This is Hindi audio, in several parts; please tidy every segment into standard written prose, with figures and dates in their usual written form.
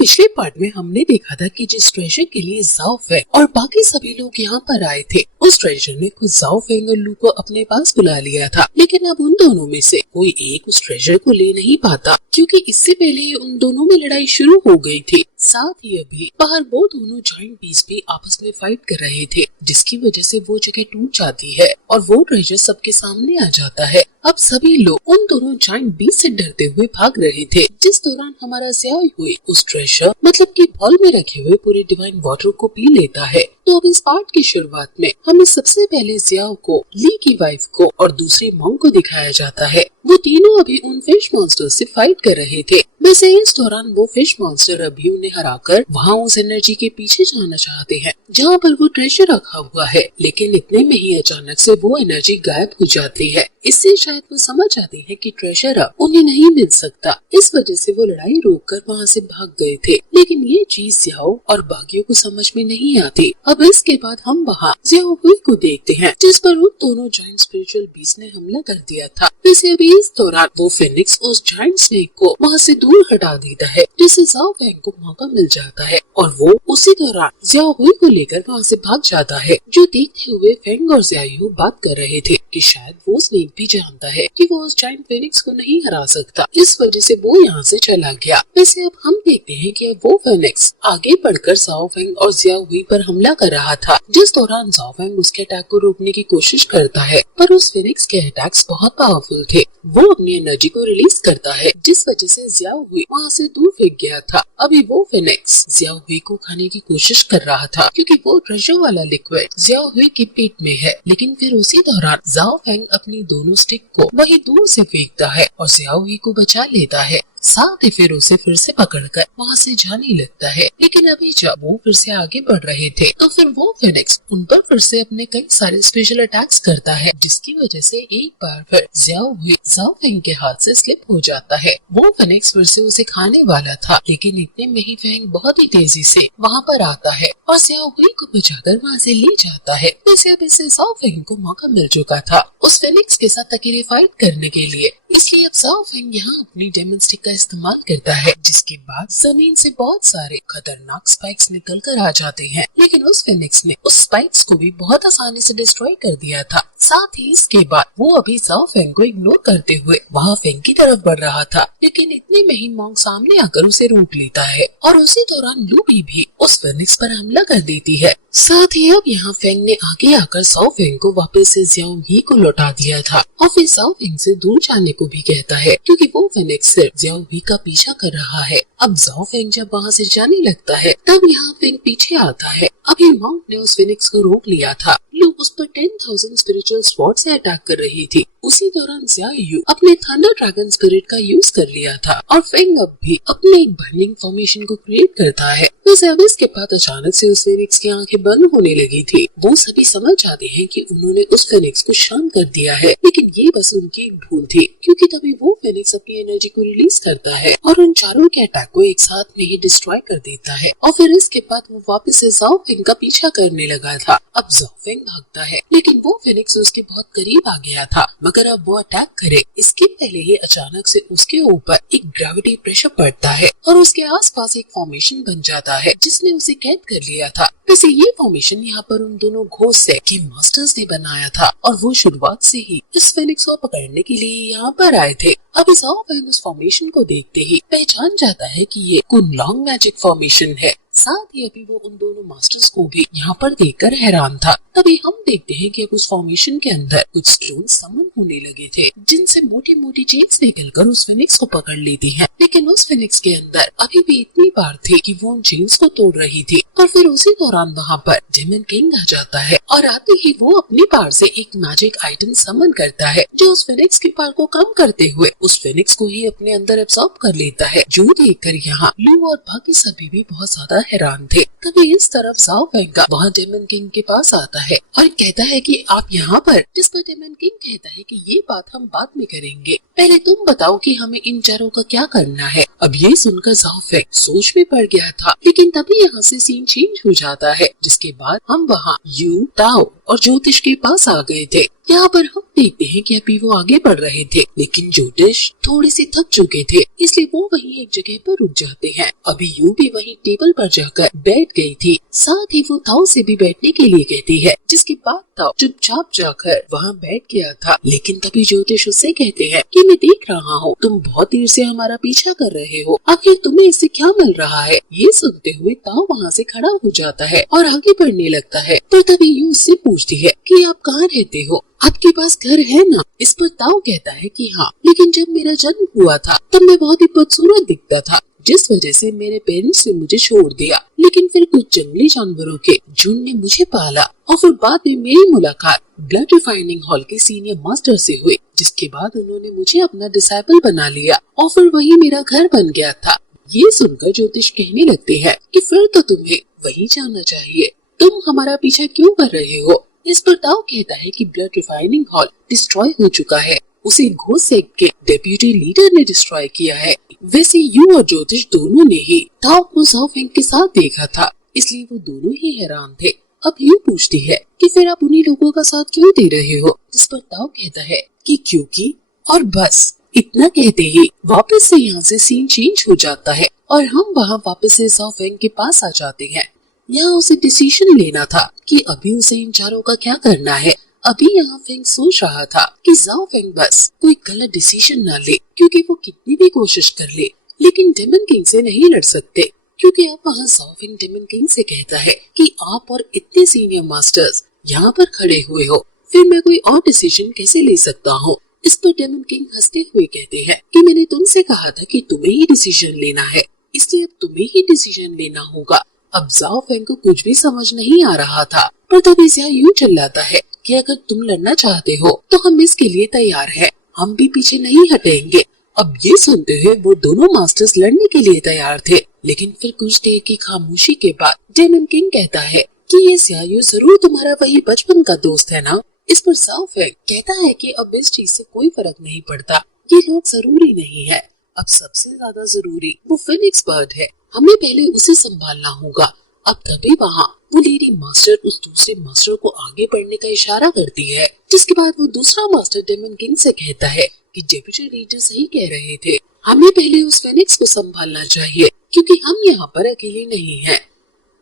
पिछले पार्ट में हमने देखा था कि जिस ट्रेजर के लिए जाओ फेंग और बाकी सभी लोग यहाँ पर आए थे, उस ट्रेजर ने खुद जाओ फेंग और लू को अपने पास बुला लिया था। लेकिन अब उन दोनों में से कोई एक उस ट्रेजर को ले नहीं पाता, क्योंकि इससे पहले ही उन दोनों में लड़ाई शुरू हो गई थी। साथ ही अभी बाहर वो दोनों जायंट बीस्ट भी आपस में फाइट कर रहे थे, जिसकी वजह से वो जगह टूट जाती है और वो ट्रेजर सबके सामने आ जाता है। अब सभी लोग उन दोनों जायंट बीस्ट से डरते हुए भाग रहे थे, जिस दौरान हमारा ज़ियाओ हुई उस ट्रेजर मतलब कि बॉल में रखे हुए पूरे डिवाइन वाटर को पी लेता है। तो अब इस पार्ट की शुरुआत में हमें सबसे पहले ज़ियाओ को, ली की वाइफ को और दूसरे मॉन्क को दिखाया जाता है। वो तीनों अभी उन फिश मॉन्स्टर से फाइट कर रहे थे। वैसे इस दौरान वो फिश मॉन्स्टर अभी उन्हें हराकर वहाँ उस एनर्जी के पीछे जाना चाहते हैं जहाँ पर वो ट्रेजर रखा हुआ है, लेकिन इतने में ही अचानक से वो एनर्जी गायब हो जाती है। इससे शायद वो समझ जाते हैं कि ट्रेजर अब उन्हें नहीं मिल सकता। इस वजह से वो लड़ाई रोककर वहाँ से भाग गए थे, लेकिन ये चीज ज़ियाओ और बाकियों को समझ में नहीं आती। अब इसके बाद हम वहाँ ज़ियाओ हुई को देखते हैं, जिस पर उन दोनों जायंट स्पिरिचुअल बीस्ट ने हमला कर दिया था। वैसे अभी इस दौरान वो फिनिक्स उस जायंट स्नेक को वहाँ से दूर हटा देता है, जिससे ज़ाओ फेंग को मौका मिल जाता है और वो उसी दौरान ज़ियाओ हुई को लेकर वहाँ से भाग जाता है। जो देखते हुए फेंग और ज़ियाओ बात कर रहे थे कि शायद वो स्नेक भी जानता है कि वो उस जायंट फिनिक्स को नहीं हरा सकता, इस वजह से वो यहाँ से चला गया। वैसे अब हम देखते हैं कि अब वो फिनिक्स आगे बढ़कर ज़ाओ फेंग और ज़ियाओ हुई पर हमला कर रहा था, जिस दौरान ज़ाओ फेंग उसके अटैक को रोकने की कोशिश करता है, पर उस फिनिक्स के अटैक्स बहुत पावरफुल थे। वो अपनी एनर्जी को रिलीज करता है, जिस वजह से ज़ियाओ हुई वहाँ से दूर फेंक गया था। अभी वो फिनिक्स ज़ियाओ हुई को खाने की कोशिश कर रहा था, क्योंकि वो ट्रेजर वाला लिक्विड ज़ियाओ हुई के पेट में है। लेकिन फिर उसी दौरान ज़ाओ फेंग अपनी दोनों स्टिक को वही दूर से फेंकता है और ज़ियाओ हुई को बचा लेता है। साथ ही फिर उसे फिर से पकड़कर वहाँ से जाने लगता है। लेकिन अभी जब वो फिर से आगे बढ़ रहे थे, तो फिर वो फिनिक्स उन पर फिर से अपने कई सारे स्पेशल अटैक्स करता है, जिसकी वजह से एक बार फिर ज़ियाओ हुई ज़ाओ फेंग के हाथ से स्लिप हो जाता है। वो फिनिक्स फिर से उसे खाने वाला था, लेकिन इतने में ही फेंग बहुत ही तेजी से वहाँ पर आता है और ज़ियाओ हुई को बचाकर वहाँ से ले जाता है। वैसे अब इसे ज़ाओ फेंग को मौका मिल चुका था उस फिनिक्स के साथ अकेले फाइट करने के लिए, इसलिए अब ज़ाओ फेंग यहाँ अपनी डेमन स्टिक का इस्तेमाल करता है, जिसके बाद जमीन से बहुत सारे खतरनाक स्पाइक्स निकल कर आ जाते हैं। लेकिन उस फिनिक्स ने उस स्पाइक्स को भी बहुत आसानी से डिस्ट्रॉय कर दिया था। साथ ही इसके बाद वो अभी ज़ाओ फेंग को इग्नोर करते हुए वहाँ फेंग की तरफ बढ़ रहा था, लेकिन इतने में ही मॉन्क सामने आकर उसे रोक लेता है और उसी दौरान लूबी भी उस फिनिक्स पर हमला कर देती है। साथ ही अब यहाँ फेंग ने आगे आकर ज़ाओ फेंग को वापस से ज़ियाओ ही को लौटा दिया था और फिर ज़ाओ फेंग से दूर जाने को भी कहता है, क्योंकि वो फिनिक्स सिर्फ ज़ियाओ ही का पीछा कर रहा है। अब ज़ाओ फेंग जब वहाँ से जाने लगता है, तब यहाँ फेंग पीछे आता है। अभी मॉन्क ने उस फिनिक्स को रोक लिया था। लू उस पर 10,000 स्पिरिचुअल स्वॉर्ड से अटैक कर रही थी। उसी दौरान ज़ियाओ अपने थंडर ड्रैगन स्पिरिट का यूज कर लिया था और फेंग अब भी अपने एक बर्निंग फॉर्मेशन को क्रिएट करता है। वैसे अब इसके बाद अचानक से उस फिनिक्स की आंखें बंद होने लगी थी। वो सभी समझ जाते हैं कि उन्होंने उस फिनिक्स को शांत कर दिया है, लेकिन ये बस उनकी एक भूल थी, क्योंकि तभी वो फिनिक्स अपनी एनर्जी को रिलीज करता है और उन चारों के अटैक को एक साथ में ही डिस्ट्रॉय कर देता है। और फिर इसके बाद वो वापस से ज़ाओ फेंग का पीछा करने लगा था। अब ज़ाओ फेंग भागता है, लेकिन वो फिनिक्स उसके बहुत करीब आ गया था, मगर अब वो अटैक करे इसके पहले ही अचानक से उसके ऊपर एक ग्रेविटी प्रेशर पड़ता है और उसके आसपास एक फॉर्मेशन बन जाता है, जिसने उसे कैद कर लिया था। वैसे ये फॉर्मेशन यहाँ पर उन दोनों घोस्ट के मास्टर्स ने बनाया था और वो शुरुआत से ही इस फिनिक्स को पकड़ने के लिए यहाँ पर आए थे। अब ज़ाओ फेंग उस फॉर्मेशन को देखते ही पहचान जाता है कि ये कुनलॉन्ग मैजिक फॉर्मेशन है। साथ ही अभी वो उन दोनों मास्टर्स को भी यहाँ पर देखकर हैरान था। तभी हम देखते हैं कि उस फॉर्मेशन के अंदर कुछ स्टोन समन होने लगे थे, जिनसे मोटी मोटी चेन्स निकलकर उस फिनिक्स को पकड़ लेती हैं। लेकिन उस फिनिक्स के अंदर अभी भी इतनी बार थी कि वो उन चेन्स को तोड़ रही थी। और फिर उसी दौरान वहाँ पर डेमन किंग आ जाता है और आते ही वो अपनी पावर से एक मैजिक आइटम समन करता है, जो उस फिनिक्स की पावर को कम करते हुए उस फिनिक्स को ही अपने अंदर एब्सॉर्ब कर लेता है। जो देखकर यहाँ लू और बाकी सभी भी बहुत ज्यादा हैरान थे। तभी इस तरफ ज़ाओ फेंग का वहाँ डेमन किंग के पास आता है और कहता है कि आप यहाँ पर, जिस पर डेमन किंग कहता है कि ये बात हम बाद में करेंगे, पहले तुम बताओ कि हमें इन चारों का क्या करना है। अब ये सुनकर जाओ फेंग सोच में पड़ गया था, लेकिन तभी यहाँ से सीन चेंज हो जाता है, जिसके बाद हम वहाँ यू, ताओ और ज्योतिष के पास आ गए थे। यहाँ पर हम देखते हैं कि अभी वो आगे बढ़ रहे थे, लेकिन ज्योतिष थोड़े से थक चुके थे, इसलिए वो वहीं एक जगह पर रुक जाते हैं। अभी यू भी वहीं टेबल पर जाकर बैठ गई थी, साथ ही वो ताओ से भी बैठने के लिए कहती है, जिसके बाद ताओ चुपचाप जाकर वहाँ बैठ गया था। लेकिन तभी ज्योतिष उससे कहते हैं कि मैं देख रहा हूँ तुम बहुत देर से हमारा पीछा कर रहे हो, आखिर तुम्हें इससे क्या मिल रहा है। ये सुनते हुए ताओ वहाँ से खड़ा हो जाता है और आगे बढ़ने लगता है। पर तभी यू उससे पूछती है कि आप कहाँ रहते हो, आपके पास घर है ना। इस पर ताओ कहता है कि हाँ, लेकिन जब मेरा जन्म हुआ था तब मैं बहुत ही बदसूरत दिखता था, जिस वजह से मेरे पेरेंट्स ने मुझे छोड़ दिया। लेकिन फिर कुछ जंगली जानवरों के झुंड ने मुझे पाला और फिर बाद में मेरी मुलाकात ब्लड रिफाइनिंग हॉल के सीनियर मास्टर से हुई, जिसके बाद उन्होंने मुझे अपना डिसाइपल बना लिया और फिर वही मेरा घर बन गया था। ये सुनकर ज्योतिष कहने लगते हैं कि फिर तो तुम्हें वही जाना चाहिए, तुम हमारा पीछा क्यों कर रहे हो। इस पर ताओ कहता है कि ब्लड रिफाइनिंग हॉल डिस्ट्रॉय हो चुका है, उसे घोसेक के डेप्यूटी लीडर ने डिस्ट्रॉय किया है। वैसे यू और ज्योतिष दोनों ने ही ताओ को जाओ फेंग के साथ देखा था, इसलिए वो दोनों ही हैरान थे। अब यू पूछती है कि फिर आप उन्हीं लोगों का साथ क्यों दे रहे हो। जिस पर ताओ कहता है कि क्योंकि, और बस इतना कहते ही वापस से यहाँ से सीन चेंज हो जाता है और हम वहाँ वापस से जाओ फेंग के पास आ जाते हैं। यहाँ उसे डिसीजन लेना था कि अभी उसे इन चारों का क्या करना है। अभी यहाँ फेंग सोच रहा था कि जाओ फेंग बस कोई गलत डिसीजन न ले, क्योंकि वो कितनी भी कोशिश कर ले लेकिन डेमन किंग से नहीं लड़ सकते। क्योंकि अब वहाँ जाओ फेंग डेमन किंग से कहता है कि आप और इतने सीनियर मास्टर्स यहाँ पर खड़े हुए हो, फिर मैं कोई और डिसीजन कैसे ले सकता हूँ। इस पर डेमन किंग हंसते हुए कहते हैं कि मैंने तुमसे कहा था कि तुम्हें ही डिसीजन लेना है, इसलिए अब तुम्हें ही डिसीजन लेना होगा। अब जाओ फेंग को कुछ भी समझ नहीं आ रहा था, पर तभी ज़िया यूं चिल्लाता है कि अगर तुम लड़ना चाहते हो तो हम इसके लिए तैयार हैं, हम भी पीछे नहीं हटेंगे। अब ये सुनते हुए वो दोनों मास्टर्स लड़ने के लिए तैयार थे, लेकिन फिर कुछ देर की खामोशी के बाद डेमन किंग कहता है कि ये ज़िया यूं जरूर तुम्हारा वही बचपन का दोस्त है ना। इस पर जाओ फेंग कहता है कि अब इस चीज से कोई फर्क नहीं पड़ता, ये लोग जरूरी नहीं है, अब सबसे ज्यादा जरूरी वो फिनिक्स बर्ड है, हमें पहले उसे संभालना होगा। अब तभी वहाँ वो लेडी मास्टर उस दूसरे मास्टर को आगे बढ़ने का इशारा करती है, जिसके बाद वो दूसरा मास्टर डेमन किंग से कहता है कि डेप्यूटी लीडर सही कह रहे थे, हमें पहले उस फिनिक्स को संभालना चाहिए, क्योंकि हम यहाँ पर अकेले नहीं हैं।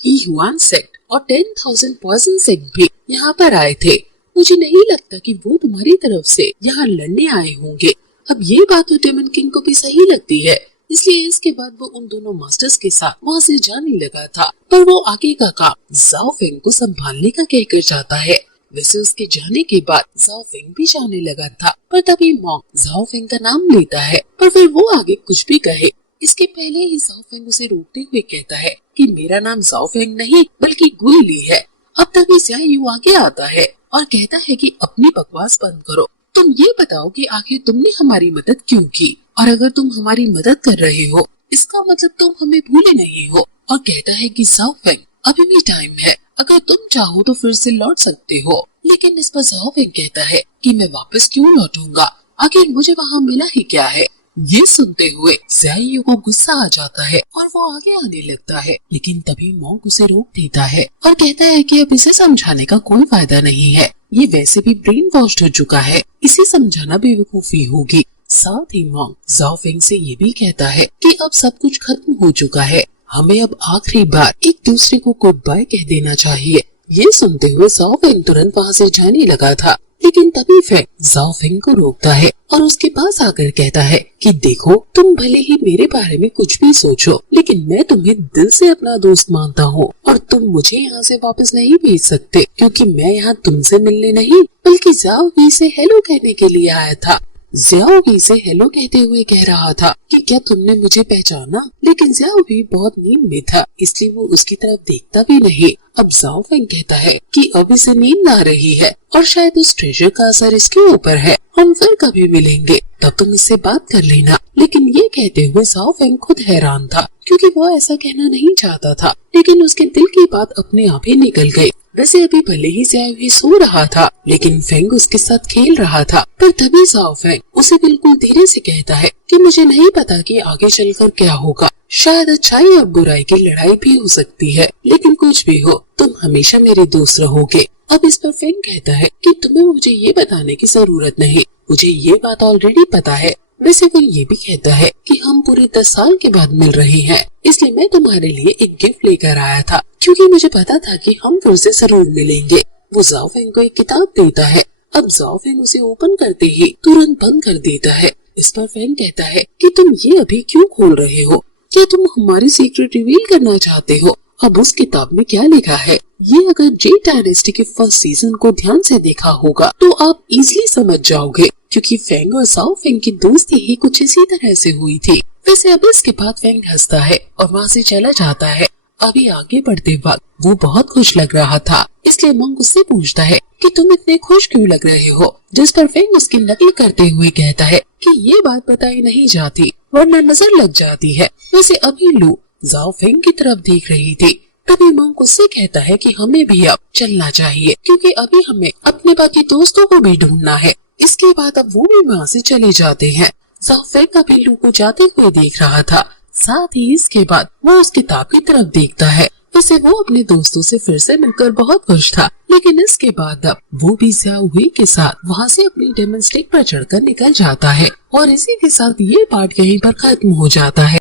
ही ह्यूआन सेक्ट और 10,000 पॉइजन सेक्ट भी यहाँ पर आए थे, मुझे नहीं लगता कि वो तुम्हारी तरफ से यहाँ लड़ने आए होंगे। अब ये बात तो डेमन किंग को भी सही लगती है, इसलिए इसके बाद वो उन दोनों मास्टर्स के साथ वहाँ से जाने लगा था, पर वो आगे का काम जाओ फेंग को संभालने का कहकर जाता है। वैसे उसके जाने के बाद जाओ फेंग भी जाने लगा था, पर तभी मॉन्क जाओ फेंग का नाम लेता है, पर फिर वो आगे कुछ भी कहे इसके पहले ही जाओ फेंग उसे रोकते हुए कहता है कि मेरा नाम जाओ फेंग नहीं बल्कि गुई ली है। अब तभी ज़िया यू आगे आता है और कहता है कि अपनी बकवास बंद करो, तुम ये बताओ कि आखिर तुमने हमारी मदद क्यों की, और अगर तुम हमारी मदद कर रहे हो इसका मतलब तुम हमें भूले नहीं हो। और कहता है कि जाओ फेंग अभी भी टाइम है, अगर तुम चाहो तो फिर से लौट सकते हो। लेकिन इस पर जाओ फेंग कहता है कि मैं वापस क्यों लौटूंगा, आखिर मुझे वहाँ मिला ही क्या है। ये सुनते हुए ज़िया यू को गुस्सा आ जाता है और वो आगे आने लगता है, लेकिन तभी मॉन्क उसे रोक देता है और कहता है कि अब इसे समझाने का कोई फायदा नहीं है, ये वैसे भी ब्रेन वॉश्ड हो चुका है, इसे समझाना बेवकूफी होगी। साथ ही मॉन्क जाओ फेंग से ये भी कहता है कि अब सब कुछ खत्म हो चुका है, हमें अब आखिरी बार एक दूसरे को गुड बाय कह देना चाहिए। ये सुनते हुए जाओ फेंग तुरंत वहाँ से जाने लगा था, लेकिन तभी फेंग जाओ फेंग को रोकता है और उसके पास आकर कहता है कि देखो तुम भले ही मेरे बारे में कुछ भी सोचो, लेकिन मैं तुम्हें दिल से अपना दोस्त मानता हूँ और तुम मुझे यहाँ से वापस नहीं भेज सकते, क्योंकि मैं यहाँ तुमसे मिलने नहीं बल्कि जाओ वी से हेलो कहने के लिए आया था। ज़ियाओ वी से हेलो कहते हुए कह रहा था कि क्या तुमने मुझे पहचाना, लेकिन ज़ियाओ वी बहुत नींद में था इसलिए वो उसकी तरफ देखता भी नहीं। अब जाओ फेंग कहता है कि अब इसे नींद आ रही है और शायद उस ट्रेजर का असर इसके ऊपर है, हम फिर कभी मिलेंगे तब तुम इससे बात कर लेना। लेकिन ये कहते हुए जाओ फेंग खुद हैरान था, क्योंकि वो ऐसा कहना नहीं चाहता था, लेकिन उसके दिल की बात अपने आप ही निकल गई। वैसे अभी भले ही ज़ाओ ही सो रहा था, लेकिन फेंग उसके साथ खेल रहा था। पर तभी ज़ाओ फेंग उसे बिल्कुल धीरे से कहता है कि मुझे नहीं पता कि आगे चलकर क्या होगा। शायद अच्छाई और बुराई की लड़ाई भी हो सकती है, लेकिन कुछ भी हो तुम हमेशा मेरे दोस्त रहोगे। अब इस पर फेंग कहता है कि तुम्हें मुझे ये बताने की जरूरत नहीं, मुझे ये बात ऑलरेडी पता है। वैसे वो ये भी कहता है कि हम पूरे 10 साल के बाद मिल रहे हैं, इसलिए मैं तुम्हारे लिए एक गिफ्ट लेकर आया था, क्योंकि मुझे पता था कि हम फिर से जरूर मिलेंगे। वो ज़ाओ फेंग को एक किताब देता है। अब ज़ाओ फेंग उसे ओपन करते ही तुरंत बंद कर देता है। इस पर फेंग कहता है कि तुम ये अभी क्यों खोल रहे हो? क्या तुम हमारी सीक्रेट रिवील करना चाहते हो? अब उस किताब में क्या लिखा है ये अगर जे डायनेस्टी के फर्स्ट सीजन को ध्यान से देखा होगा तो आप इजीली समझ जाओगे, क्योंकि फेंग और ज़ाओ फेंग की दोस्ती ही कुछ इसी तरह से हुई थी। वैसे अब इसके बाद फेंग हंसता है और वहाँ से चला जाता है। अभी आगे बढ़ते वक्त वो बहुत खुश लग रहा था, इसलिए मंक उससे पूछता है कि तुम इतने खुश क्यों लग रहे हो? जिस पर फेंग उसकी नकल करते हुए कहता है कि ये बात बताई नहीं जाती वरना नजर लग जाती है। वैसे अभी लू ज़ाओ फेंग की तरफ देख रही थी। तभी मंक उससे कहता है कि हमें भी अब चलना चाहिए, क्योंकि अभी हमें अपने बाकी दोस्तों को भी ढूंढना है। इसके बाद अब वो भी वहाँ से चले जाते हैं। ज़ाओ फेंग अभी लू को जाते हुए देख रहा था। साथ ही इसके बाद वो उस किताब की तरफ देखता है। वैसे वो अपने दोस्तों से फिर से मिलकर बहुत खुश था, लेकिन इसके बाद अब वो भी ज़ाओ हुई के साथ वहाँ से अपनी डेमन स्टिक पर चढ़कर निकल जाता है। और इसी के साथ ये पार्ट यहीं पर खत्म हो जाता है।